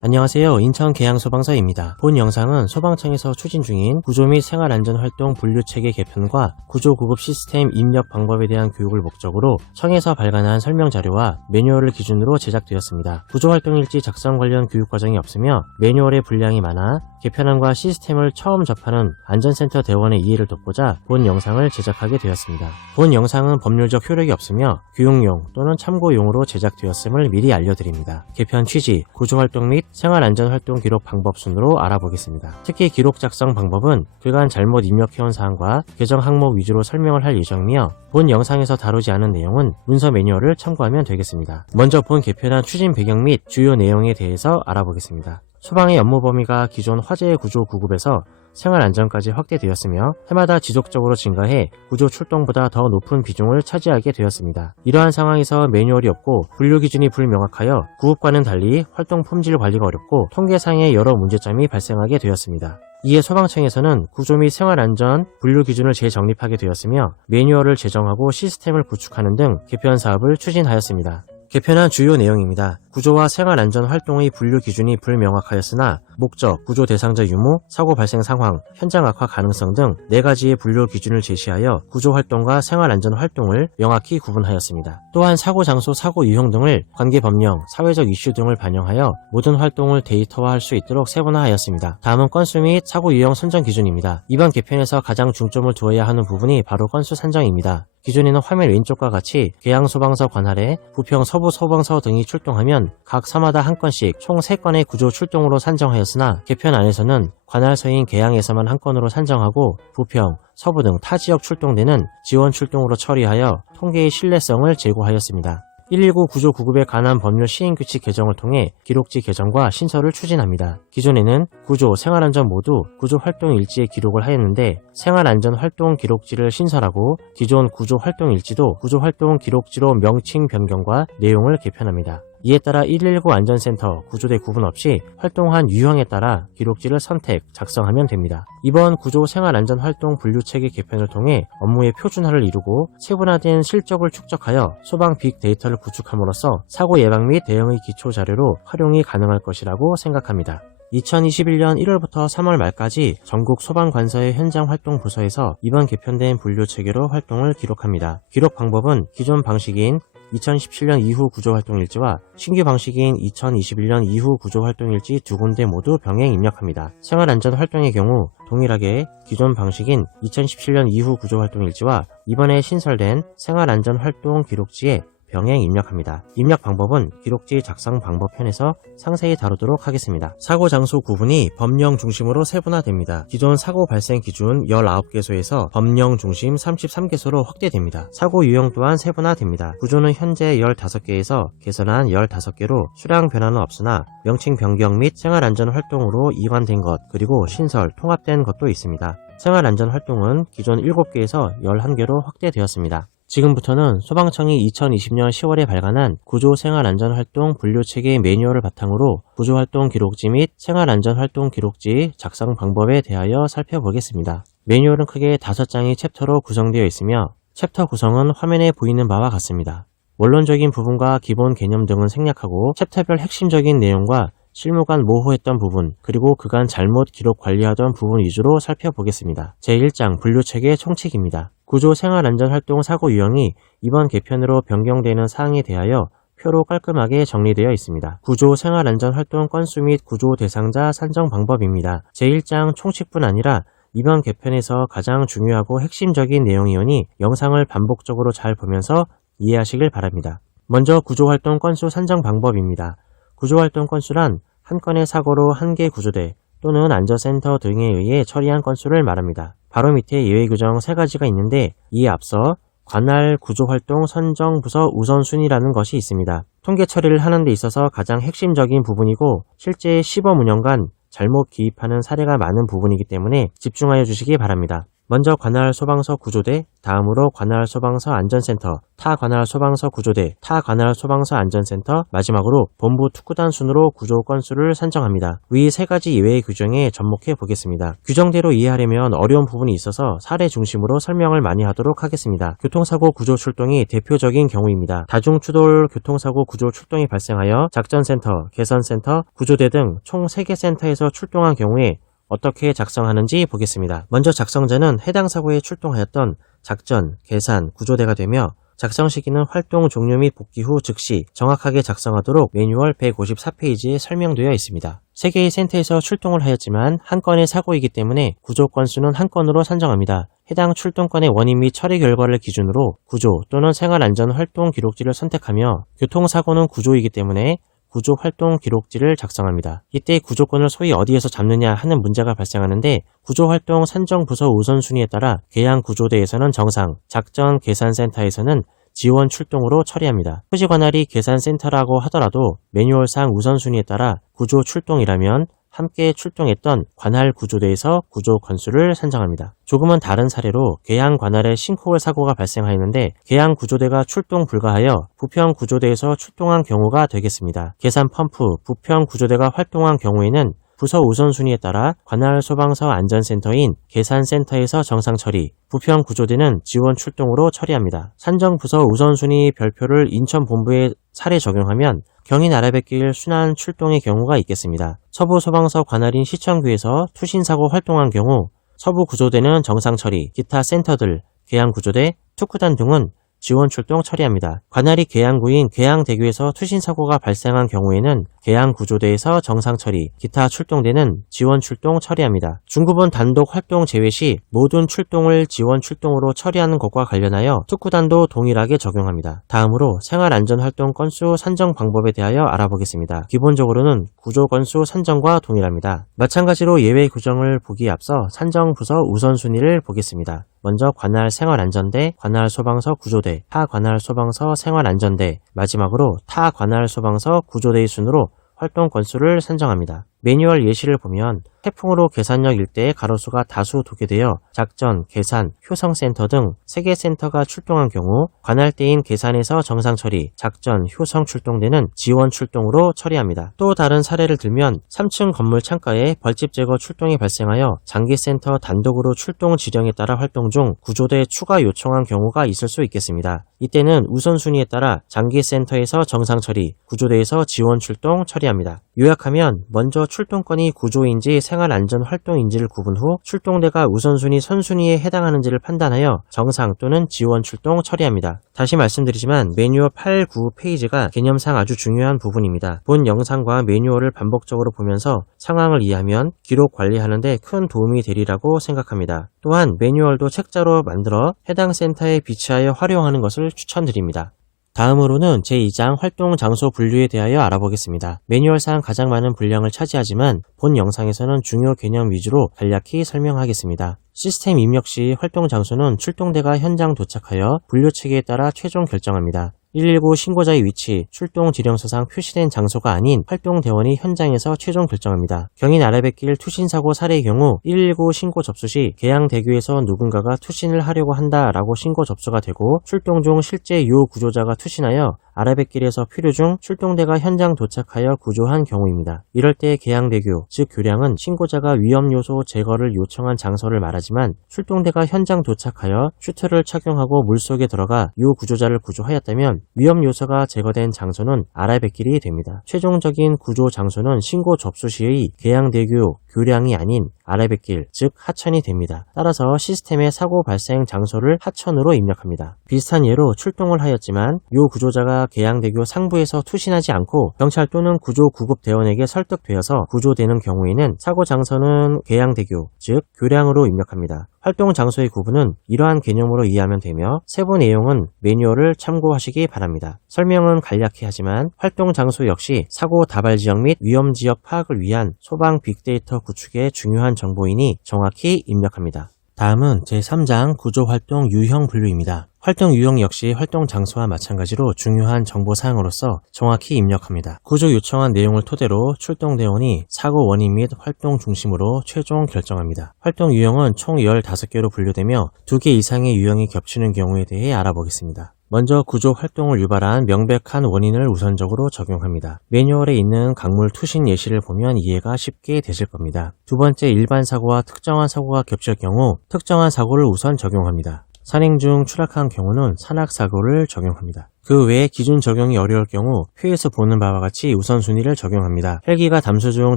안녕하세요. 인천 계양소방서입니다. 본 영상은 소방청에서 추진 중인 구조 및 생활안전활동 분류체계 개편과 구조 구급 시스템 입력 방법에 대한 교육을 목적으로 청에서 발간한 설명자료와 매뉴얼을 기준으로 제작되었습니다. 구조활동일지 작성 관련 교육과정이 없으며 매뉴얼의 분량이 많아 개편안과 시스템을 처음 접하는 안전센터 대원의 이해를 돕고자 본 영상을 제작하게 되었습니다. 본 영상은 법률적 효력이 없으며 교육용 또는 참고용으로 제작되었음을 미리 알려드립니다. 개편 취지, 구조활동 및 생활안전활동 기록 방법 순으로 알아보겠습니다. 특히 기록 작성 방법은 그간 잘못 입력해온 사항과 개정 항목 위주로 설명을 할 예정이며 본 영상에서 다루지 않은 내용은 문서 매뉴얼을 참고하면 되겠습니다. 먼저 본 개편안 추진 배경 및 주요 내용에 대해서 알아보겠습니다. 소방의 업무 범위가 기존 화재 구조 구급에서 생활안전까지 확대되었으며 해마다 지속적으로 증가해 구조 출동보다 더 높은 비중을 차지하게 되었습니다. 이러한 상황에서 매뉴얼이 없고 분류 기준이 불명확하여 구급과는 달리 활동 품질 관리가 어렵고 통계상의 여러 문제점이 발생하게 되었습니다. 이에 소방청에서는 구조 및 생활안전 분류 기준을 재정립하게 되었으며 매뉴얼을 제정하고 시스템을 구축하는 등 개편 사업을 추진하였습니다. 개편안 주요 내용입니다. 구조와 생활안전 활동의 분류 기준이 불명확하였으나 목적, 구조 대상자 유무, 사고 발생 상황, 현장 악화 가능성 등 4가지의 분류 기준을 제시하여 구조 활동과 생활안전 활동을 명확히 구분하였습니다. 또한 사고 장소, 사고 유형 등을 관계 법령, 사회적 이슈 등을 반영하여 모든 활동을 데이터화할 수 있도록 세분화하였습니다. 다음은 건수 및 사고 유형 선정 기준입니다. 이번 개편에서 가장 중점을 두어야 하는 부분이 바로 건수 산정입니다. 기존에는 화면 왼쪽과 같이 계양소방서 관할에 부평 서부소방서 등이 출동하면 각 사마다 한 건씩 총 3건의 구조 출동으로 산정하였으나 개편안에서는 관할서인 계양에서만 한 건으로 산정하고 부평, 서부 등 타 지역 출동되는 지원 출동으로 처리하여 통계의 신뢰성을 제고하였습니다. 119 구조 구급에 관한 법률 시행규칙 개정을 통해 기록지 개정과 신설을 추진합니다. 기존에는 구조, 생활안전 모두 구조활동 일지에 기록을 하였는데 생활안전 활동 기록지를 신설하고 기존 구조활동 일지도 구조활동 기록지로 명칭 변경과 내용을 개편합니다. 이에 따라 119 안전센터 구조대 구분 없이 활동한 유형에 따라 기록지를 선택, 작성하면 됩니다. 이번 구조 생활안전활동 분류체계 개편을 통해 업무의 표준화를 이루고 세분화된 실적을 축적하여 소방 빅데이터를 구축함으로써 사고 예방 및 대응의 기초 자료로 활용이 가능할 것이라고 생각합니다. 2021년 1월부터 3월 말까지 전국 소방관서의 현장활동 부서에서 이번 개편된 분류체계로 활동을 기록합니다. 기록 방법은 기존 방식인 2017년 이후 구조활동일지와 신규 방식인 2021년 이후 구조활동일지 두 군데 모두 병행 입력합니다. 생활안전활동의 경우 동일하게 기존 방식인 2017년 이후 구조활동일지와 이번에 신설된 생활안전활동 기록지에 병행 입력합니다. 입력 방법은 기록지 작성 방법 편에서 상세히 다루도록 하겠습니다. 사고 장소 구분이 법령 중심으로 세분화됩니다. 기존 사고 발생 기준 19개소에서 법령 중심 33개소로 확대됩니다. 사고 유형 또한 세분화됩니다. 구조는 현재 15개에서 개선한 15개로 수량 변화는 없으나 명칭 변경 및 생활안전 활동으로 이관된 것 그리고 신설, 통합된 것도 있습니다. 생활안전 활동은 기존 7개에서 11개로 확대되었습니다. 지금부터는 소방청이 2020년 10월에 발간한 구조생활안전활동 분류체계 매뉴얼을 바탕으로 구조활동 기록지 및 생활안전활동 기록지 작성 방법에 대하여 살펴보겠습니다. 매뉴얼은 크게 5장의 챕터로 구성되어 있으며 챕터 구성은 화면에 보이는 바와 같습니다. 원론적인 부분과 기본 개념 등은 생략하고 챕터별 핵심적인 내용과 실무간 모호했던 부분, 그리고 그간 잘못 기록 관리하던 부분 위주로 살펴보겠습니다. 제1장 분류체계 총칙입니다. 구조 생활안전활동 사고 유형이 이번 개편으로 변경되는 사항에 대하여 표로 깔끔하게 정리되어 있습니다. 구조 생활안전활동 건수 및 구조 대상자 산정 방법입니다. 제1장 총칙뿐 아니라 이번 개편에서 가장 중요하고 핵심적인 내용이오니 영상을 반복적으로 잘 보면서 이해하시길 바랍니다. 먼저 구조활동 건수 산정 방법입니다. 구조활동 건수란 한 건의 사고로 한 개 구조대 또는 안전센터 등에 의해 처리한 건수를 말합니다. 바로 밑에 예외 규정 3가지가 있는데 이에 앞서 관할 구조활동 선정 부서 우선순위라는 것이 있습니다. 통계 처리를 하는 데 있어서 가장 핵심적인 부분이고 실제 시범 운영간 잘못 기입하는 사례가 많은 부분이기 때문에 집중하여 주시기 바랍니다. 먼저 관할 소방서 구조대, 다음으로 관할 소방서 안전센터, 타 관할 소방서 구조대, 타 관할 소방서 안전센터, 마지막으로 본부 특구단 순으로 구조 건수를 산정합니다. 위 세 가지 예외의 규정에 접목해 보겠습니다. 규정대로 이해하려면 어려운 부분이 있어서 사례 중심으로 설명을 많이 하도록 하겠습니다. 교통사고 구조 출동이 대표적인 경우입니다. 다중추돌 교통사고 구조 출동이 발생하여 작전센터, 개선센터, 구조대 등 총 3개 센터에서 출동한 경우에 어떻게 작성하는지 보겠습니다. 먼저 작성자는 해당 사고에 출동하였던 작전, 계산, 구조대가 되며 작성 시기는 활동 종료 및 복귀 후 즉시 정확하게 작성하도록 매뉴얼 154페이지에 설명되어 있습니다. 3개의 센터에서 출동을 하였지만 한 건의 사고이기 때문에 구조 건수는 한 건으로 산정합니다. 해당 출동건의 원인 및 처리 결과를 기준으로 구조 또는 생활안전활동 기록지를 선택하며 교통사고는 구조이기 때문에 구조 활동 기록지를 작성합니다. 이때 구조권을 소위 어디에서 잡느냐 하는 문제가 발생하는데 구조 활동 산정 부서 우선순위에 따라 계양 구조대에서는 정상, 작전 계산센터에서는 지원 출동으로 처리합니다. 토지 관할이 계산센터라고 하더라도 매뉴얼상 우선순위에 따라 구조 출동이라면 함께 출동했던 관할 구조대에서 구조 건수를 산정합니다. 조금은 다른 사례로 계양 관할에 싱크홀 사고가 발생하였는데 계양 구조대가 출동 불가하여 부평 구조대에서 출동한 경우가 되겠습니다. 계산 펌프, 부평 구조대가 활동한 경우에는 부서 우선순위에 따라 관할 소방서 안전센터인 계산센터에서 정상 처리, 부평 구조대는 지원 출동으로 처리합니다. 산정 부서 우선순위 별표를 인천 본부에 사례 적용하면 경인 아라뱃길 순환 출동의 경우가 있겠습니다. 서부 소방서 관할인 시청구에서 투신사고 활동한 경우 서부 구조대는 정상 처리, 기타 센터들, 계양 구조대, 특구단 등은 지원 출동 처리합니다. 관할이 계양구인 계양대교에서 투신사고가 발생한 경우에는 계양구조대에서 정상 처리, 기타 출동대는 지원 출동 처리합니다. 중구본 단독 활동 제외 시 모든 출동을 지원 출동으로 처리하는 것과 관련하여 특구단도 동일하게 적용합니다. 다음으로 생활안전활동 건수 산정 방법에 대하여 알아보겠습니다. 기본적으로는 구조 건수 산정과 동일합니다. 마찬가지로 예외 규정을 보기에 앞서 산정 부서 우선순위를 보겠습니다. 먼저 관할 생활안전대, 관할 소방서 구조대, 타 관할 소방서 생활안전대, 마지막으로 타 관할 소방서 구조대의 순으로 활동 건수를 산정합니다. 매뉴얼 예시를 보면 태풍으로 계산역 일대에 가로수가 다수 도개되어 작전, 계산, 효성센터 등 3개 센터가 출동한 경우 관할대인 계산에서 정상 처리, 작전, 효성 출동대는 지원 출동으로 처리합니다. 또 다른 사례를 들면 3층 건물 창가에 벌집 제거 출동이 발생하여 장기센터 단독으로 출동 지령에 따라 활동 중 구조대 추가 요청한 경우가 있을 수 있겠습니다. 이때는 우선순위에 따라 장기센터에서 정상 처리, 구조대에서 지원 출동 처리합니다. 요약하면 먼저 출동건이 구조인지 생활안전활동인지를 구분 후 출동대가 우선순위 선순위에 해당하는지를 판단하여 정상 또는 지원 출동 처리합니다. 다시 말씀드리지만 매뉴얼 8, 9페이지가 개념상 아주 중요한 부분입니다. 본 영상과 매뉴얼을 반복적으로 보면서 상황을 이해하면 기록 관리하는 데 큰 도움이 되리라고 생각합니다. 또한 매뉴얼도 책자로 만들어 해당 센터에 비치하여 활용하는 것을 추천드립니다. 다음으로는 제2장 활동 장소 분류에 대하여 알아보겠습니다. 매뉴얼상 가장 많은 분량을 차지하지만 본 영상에서는 중요 개념 위주로 간략히 설명하겠습니다. 시스템 입력 시 활동 장소는 출동대가 현장 도착하여 분류 체계에 따라 최종 결정합니다. 119 신고자의 위치, 출동 지령서상 표시된 장소가 아닌 활동대원이 현장에서 최종 결정합니다. 경인 아라뱃길 투신사고 사례의 경우 119 신고 접수 시 계양대교에서 누군가가 투신을 하려고 한다라고 신고 접수가 되고 출동 중 실제 요 구조자가 투신하여 아라뱃길에서 필요 중 출동대가 현장 도착하여 구조한 경우입니다. 이럴 때 계양대교, 즉 교량은 신고자가 위험요소 제거를 요청한 장소를 말하지만 출동대가 현장 도착하여 슈트를 착용하고 물속에 들어가 요 구조자를 구조하였다면 위험요소가 제거된 장소는 아라뱃길이 됩니다. 최종적인 구조 장소는 신고 접수 시의 계양대교 교량이 아닌 아라뱃길, 즉 하천이 됩니다. 따라서 시스템의 사고 발생 장소를 하천으로 입력합니다. 비슷한 예로 출동을 하였지만 요 구조자가 계양대교 상부에서 투신하지 않고 경찰 또는 구조 구급 대원에게 설득되어서 구조되는 경우에는 사고 장소는 계양대교, 즉 교량으로 입력합니다. 활동 장소의 구분은 이러한 개념으로 이해하면 되며 세부 내용은 매뉴얼을 참고하시기 바랍니다. 설명은 간략히 하지만 활동 장소 역시 사고 다발 지역 및 위험 지역 파악을 위한 소방 빅데이터 구축에 중요한 정보이니 정확히 입력합니다. 다음은 제3장 구조활동 유형 분류입니다. 활동 유형 역시 활동 장소와 마찬가지로 중요한 정보 사항으로서 정확히 입력합니다. 구조 요청한 내용을 토대로 출동대원이 사고 원인 및 활동 중심으로 최종 결정합니다. 활동 유형은 총 15개로 분류되며 2개 이상의 유형이 겹치는 경우에 대해 알아보겠습니다. 먼저 구조 활동을 유발한 명백한 원인을 우선적으로 적용합니다. 매뉴얼에 있는 강물 투신 예시를 보면 이해가 쉽게 되실 겁니다. 두 번째, 일반 사고와 특정한 사고가 겹칠 경우 특정한 사고를 우선 적용합니다. 산행 중 추락한 경우는 산악사고를 적용합니다. 그 외에 기준 적용이 어려울 경우 표에서 보는 바와 같이 우선순위를 적용합니다. 헬기가 담수 중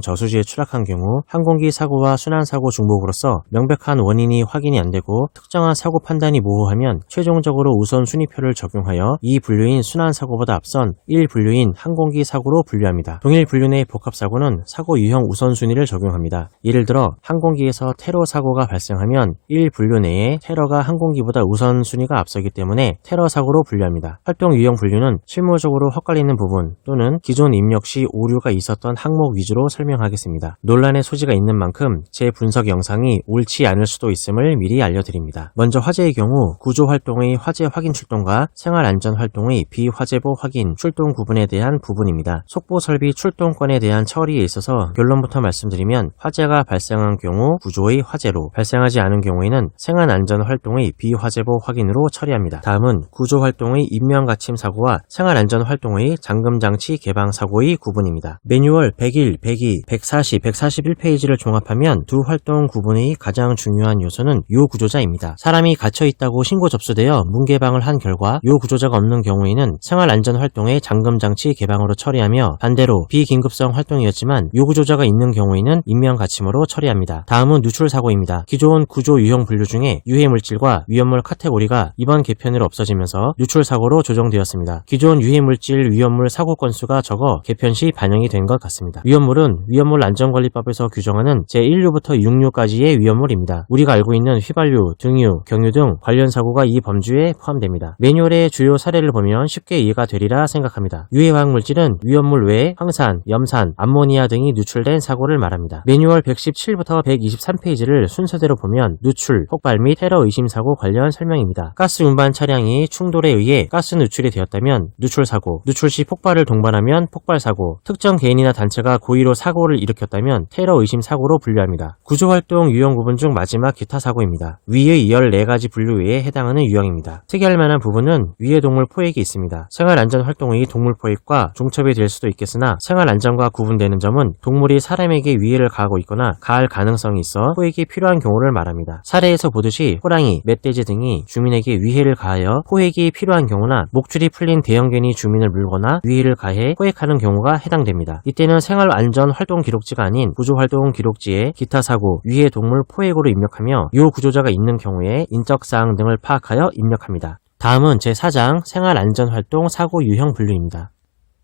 저수지에 추락한 경우 항공기 사고와 순환사고 중복으로서 명백한 원인이 확인이 안되고 특정한 사고 판단이 모호하면 최종적으로 우선순위표를 적용하여 2분류인 순환사고보다 앞선 1분류인 항공기 사고로 분류합니다. 동일 분류 내 복합사고는 사고 유형 우선순위를 적용합니다. 예를 들어 항공기에서 테러 사고가 발생하면 1분류 내에 테러가 항공기보다 우선순위가 앞서기 때문에 테러 사고로 분류합니다. 활동 유형 분류는 실무적으로 헛갈리는 부분 또는 기존 입력 시 오류가 있었던 항목 위주로 설명하겠습니다. 논란의 소지가 있는 만큼 제 분석 영상이 옳지 않을 수도 있음을 미리 알려드립니다. 먼저 화재의 경우 구조활동의 화재 확인 출동과 생활안전활동의 비화재보 확인 출동 구분에 대한 부분입니다. 속보설비 출동권에 대한 처리에 있어서 결론부터 말씀드리면 화재가 발생한 경우 구조의 화재로, 발생하지 않은 경우에는 생활안전활동의 비화재보 확인으로 처리합니다. 다음은 구조활동의 인명가침 사고와 생활안전활동의 잠금장치 개방 사고의 구분입니다. 매뉴얼 101, 102, 140, 141페이지를 종합하면 두 활동 구분의 가장 중요한 요소는 요 구조자입니다. 사람이 갇혀있다고 신고 접수되어 문 개방을 한 결과 요 구조자가 없는 경우에는 생활안전활동의 잠금장치 개방으로 처리하며 반대로 비긴급성 활동이었지만 요 구조자가 있는 경우에는 인명가침으로 처리합니다. 다음은 누출사고입니다. 기존 구조 유형 분류 중에 유해물질과 위험물 카테고리가 이번 개편으로 없어지면서 누출사고로 조정되었습니다. 기존 유해물질, 위험물 사고 건수가 적어 개편 시 반영이 된 것 같습니다. 위험물은 위험물 안전관리법에서 규정하는 제1류부터 6류까지의 위험물입니다. 우리가 알고 있는 휘발유, 등유, 경유 등 관련 사고가 이 범주에 포함됩니다. 매뉴얼의 주요 사례를 보면 쉽게 이해가 되리라 생각합니다. 유해화학물질은 위험물 외에 황산, 염산, 암모니아 등이 누출된 사고를 말합니다. 매뉴얼 117부터 123페이지를 순서대로 보면 누출, 폭발 및 테러 의심 사고 관련 설명입니다. 가스 운반 차량이 충돌에 의해 가스 누출이 되었다면 누출사고, 누출 시 폭발을 동반하면 폭발사고, 특정 개인이나 단체가 고의로 사고를 일으켰다면 테러 의심 사고로 분류합니다. 구조활동 유형 구분 중 마지막 기타 사고입니다. 위의 14가지 분류 외에 해당하는 유형입니다. 특이할 만한 부분은 위의 동물 포획이 있습니다. 생활안전활동의 동물 포획과 중첩이 될 수도 있겠으나 생활안전과 구분되는 점은 동물이 사람에게 위해를 가하고 있거나 가할 가능성이 있어 포획이 필요한 경우를 말합니다. 사례에서 보듯이 호랑이, 멧돼지 등이 주민에게 위해를 가하여 포획이 필요한 경우나 목줄이 풀린 대형견이 주민을 물거나 위해를 가해 포획하는 경우가 해당됩니다. 이때는 생활안전활동 기록지가 아닌 구조활동 기록지에 기타 사고, 위해 동물 포획으로 입력하며 요 구조자가 있는 경우에 인적사항 등을 파악하여 입력합니다. 다음은 제4장 생활안전활동 사고 유형 분류입니다.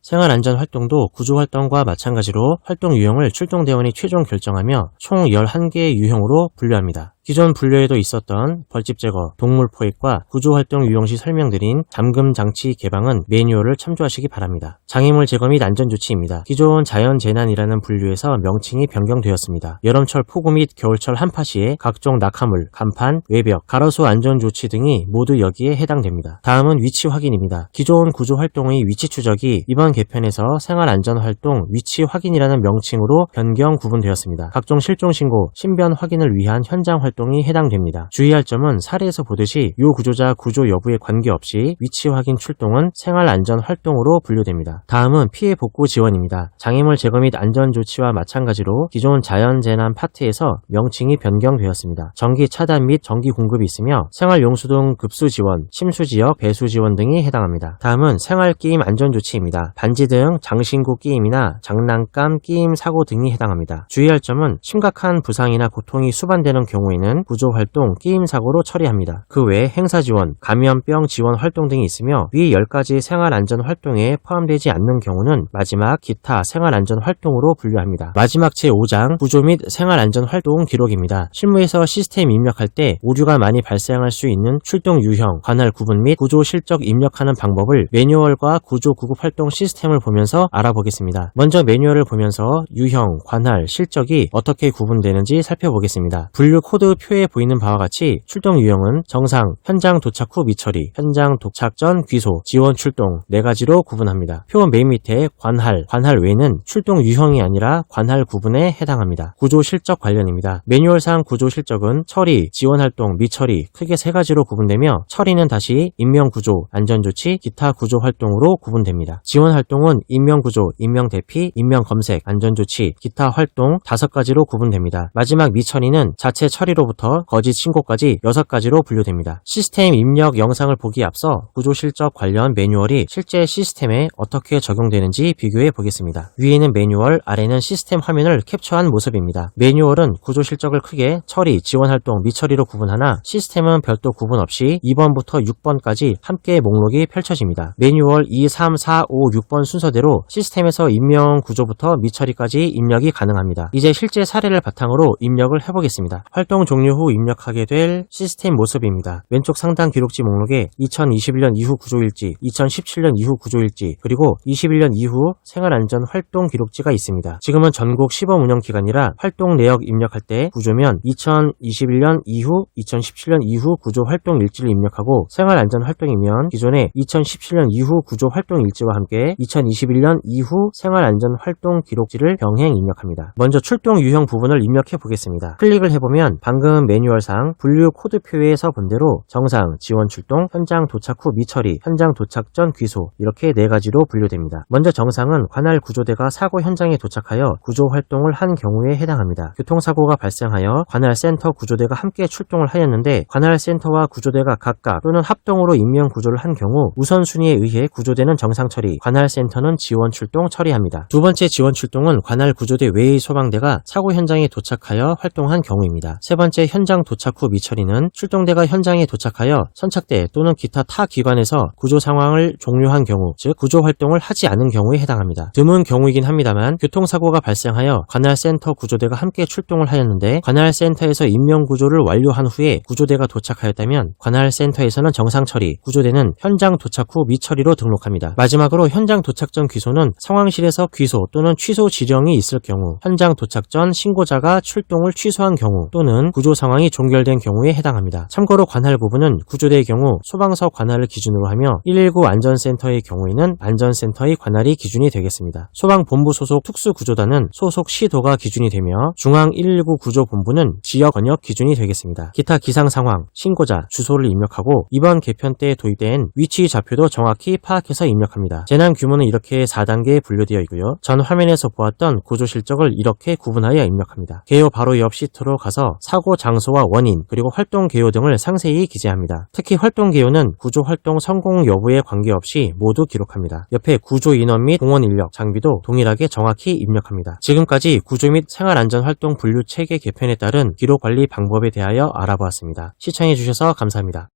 생활안전활동도 구조활동과 마찬가지로 활동 유형을 출동대원이 최종 결정하며 총 11개의 유형으로 분류합니다. 기존 분류에도 있었던 벌집 제거, 동물 포획과 구조활동 유형 시 설명드린 잠금 장치 개방은 매뉴얼을 참조하시기 바랍니다. 장애물 제거 및 안전조치입니다. 기존 자연재난이라는 분류에서 명칭이 변경되었습니다. 여름철 폭우 및 겨울철 한파 시에 각종 낙하물, 간판, 외벽, 가로수 안전조치 등이 모두 여기에 해당됩니다. 다음은 위치 확인입니다. 기존 구조활동의 위치 추적이 이번 개편에서 생활안전활동 위치 확인이라는 명칭으로 변경 구분되었습니다. 각종 실종신고, 신변 확인을 위한 현장 활동이 해당됩니다. 주의할 점은 사례에서 보듯이 요 구조자 구조 여부에 관계없이 위치 확인 출동은 생활안전활동으로 분류됩니다. 다음은 피해 복구 지원입니다. 장애물 제거 및 안전조치와 마찬가지로 기존 자연재난 파트에서 명칭이 변경되었습니다. 전기 차단 및 전기 공급이 있으며 생활용수 등 급수 지원, 침수 지역 배수 지원 등이 해당합니다. 다음은 생활끼임 안전조치입니다. 반지 등 장신구 끼임이나 장난감 끼임 사고 등이 해당합니다. 주의할 점은 심각한 부상이나 고통이 수반되는 경우에는 구조활동, 끼임사고로 처리합니다. 그 외에 행사지원, 감염병 지원 활동 등이 있으며 위 10가지 생활안전활동에 포함되지 않는 경우는 마지막 기타 생활안전활동으로 분류합니다. 마지막 제5장 구조 및 생활안전활동 기록입니다. 실무에서 시스템 입력할 때 오류가 많이 발생할 수 있는 출동 유형, 관할 구분 및 구조 실적 입력하는 방법을 매뉴얼과 구조 구급활동 시스템을 보면서 알아보겠습니다. 먼저 매뉴얼을 보면서 유형, 관할, 실적이 어떻게 구분되는지 살펴보겠습니다. 분류 코드 표에 보이는 바와 같이 출동 유형은 정상, 현장 도착 후 미처리, 현장 도착 전 귀소, 지원 출동 4가지로 구분합니다. 표 맨 밑에 관할 외는 출동 유형이 아니라 관할 구분에 해당합니다. 구조 실적 관련입니다. 매뉴얼상 구조 실적은 처리, 지원 활동, 미처리 크게 3가지로 구분되며 처리는 다시 인명 구조, 안전 조치, 기타 구조 활동으로 구분됩니다. 지원 활동은 인명 구조, 인명 대피, 인명 검색, 안전 조치, 기타 활동 5가지로 구분됩니다. 마지막 미처리는 자체 처리로부터 거짓 신고까지 6가지로 분류됩니다. 시스템 입력 영상을 보기에 앞서 구조 실적 관련 매뉴얼이 실제 시스템에 어떻게 적용되는지 비교해 보겠습니다. 위에는 매뉴얼, 아래는 시스템 화면을 캡처한 모습입니다. 매뉴얼은 구조 실적을 크게 처리, 지원 활동, 미처리로 구분하나 시스템은 별도 구분 없이 2번부터 6번까지 함께 목록이 펼쳐집니다. 매뉴얼 2, 3, 4, 5, 6번 순서대로 시스템에서 인명 구조부터 미처리까지 입력이 가능합니다. 이제 실제 사례를 바탕으로 입력을 해보겠습니다. 활동 종료 후 입력하게 될 시스템 모습입니다. 왼쪽 상단 기록지 목록에 2021년 이후 구조일지, 2017년 이후 구조일지, 그리고 21년 이후 생활안전 활동 기록지가 있습니다. 지금은 전국 시범 운영 기간이라 활동 내역 입력할 때 구조면 2021년 이후, 2017년 이후 구조 활동 일지를 입력하고 생활안전 활동이면 기존의 2017년 이후 구조 활동 일지와 함께 2021년 이후 생활안전 활동 기록지를 병행 입력합니다. 먼저 출동 유형 부분을 입력해 보겠습니다. 클릭을 해보면 방금 매뉴얼상 분류 코드표에서 본 대로 정상, 지원 출동, 현장 도착 후 미처리, 현장 도착 전 귀소 이렇게 4가지로 분류됩니다. 먼저 정상은 관할 구조대가 사고 현장에 도착하여 구조 활동을 한 경우에 해당합니다. 교통사고가 발생하여 관할 센터 구조대가 함께 출동을 하였는데 관할 센터와 구조대가 각각 또는 합동으로 인명 구조를 한 경우 우선순위에 의해 구조대는 정상 처리, 관할 센터는 지원 출동 처리합니다. 두 번째 지원 출동은 관할 구조대 외의 소방대가 사고 현장에 도착하여 활동한 경우입니다. 세 번째 현장 도착 후 미처리는 출동대가 현장에 도착하여 선착대 또는 기타 타 기관에서 구조 상황을 종료한 경우, 즉 구조 활동을 하지 않은 경우에 해당합니다. 드문 경우이긴 합니다만 교통사고가 발생하여 관할 센터 구조대가 함께 출동을 하였는데 관할 센터에서 인명 구조를 완료한 후에 구조대가 도착하였다면 관할 센터에서는 정상 처리, 구조대는 현장 도착 후 미처리로 등록합니다. 마지막으로 현장 도착 전 귀소는 상황실에서 귀소 또는 취소 지령이 있을 경우, 현장 도착 전 신고자가 출동을 취소한 경우 또는 구조 상황이 종결된 경우에 해당합니다. 참고로 관할 구분은 구조대의 경우 소방서 관할을 기준으로 하며 119 안전센터의 경우에는 안전센터의 관할이 기준이 되겠습니다. 소방본부 소속 특수구조단은 소속 시도가 기준이 되며 중앙 119 구조본부는 지역 번역 기준이 되겠습니다. 기타 기상 상황, 신고자, 주소를 입력하고 이번 개편 때 도입된 위치 좌표도 정확히 파악해서 입력합니다. 재난 규모는 이렇게 4단계에 분류되어 있고요. 전 화면에서 보았던 구조 실적을 이렇게 구분하여 입력합니다. 개요 바로 옆 시트로 가서 사고 장소와 원인, 그리고 활동 개요 등을 상세히 기재합니다. 특히 활동 개요는 구조 활동 성공 여부에 관계없이 모두 기록합니다. 옆에 구조 인원 및 공원 인력, 장비도 동일하게 정확히 입력합니다. 지금까지 구조 및 생활안전활동 분류 체계 개편에 따른 기록 관리 방법에 대하여 알아보았습니다. 시청해주셔서 감사합니다.